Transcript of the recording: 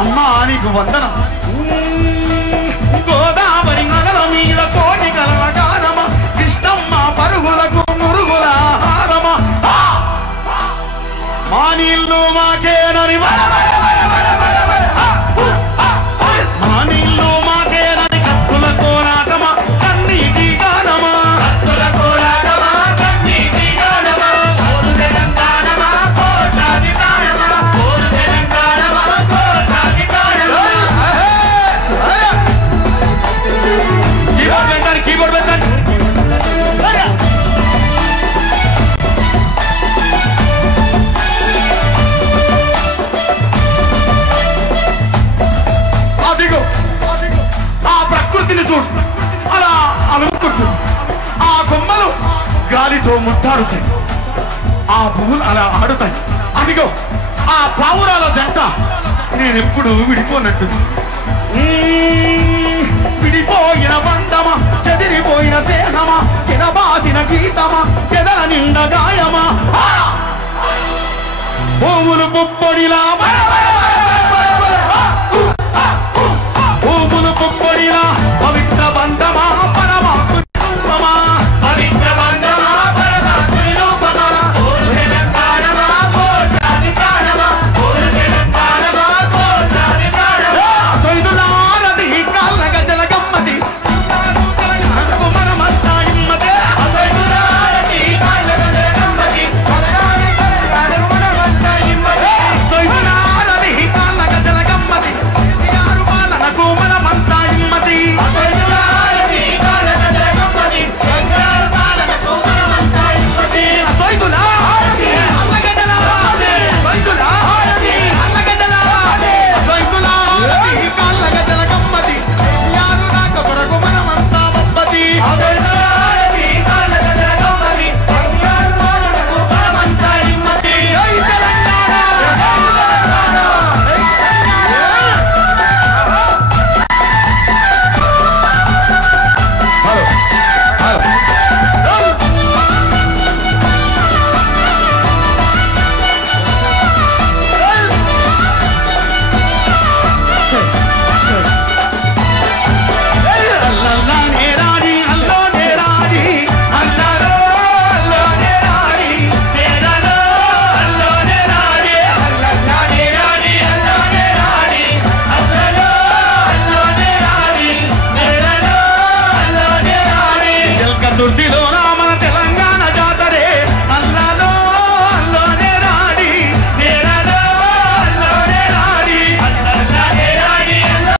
అమ్మా నీకు వందనం. గోదావరి నగల మీద కోటి కలల గానమా, కృష్ణమ్మ పరుగులకు మురుగుల ఆహారమా, మా నీళ్ళు మాకేనని మా నీళ్ళు మాకేనని కత్తుల కోలాటమా, కన్నీటి గానమా, కత్తుల కోలాటమా, కన్నీటి గానమా, కోరు తెలంగాణమా, కోట్లాది ప్రాణమా, కోరు తెలంగాణమా, కోట్లాది ప్రాణమా. కీబోర్డ్ పెట్టండి, కీబోర్డ్ పెట్టండి. అదిగో ఆ ప్రకృతిని చూడు, అలా అలుముకుంటూ ఆ కొమ్మలు గాలితో ముద్దాడుతాయి, ఆ పువ్వులు అలా ఆడుతాయి. అదిగో ఆ పావురాల జంట నేనెప్పుడు విడిపోనట్టు. విడిపోయిన బంధమా, చెదిరిపోయిన స్నేహమా, తినబాసిన గీతమా, ఎదల నిండా గాయమా, పువ్వులు పుప్పొడిలా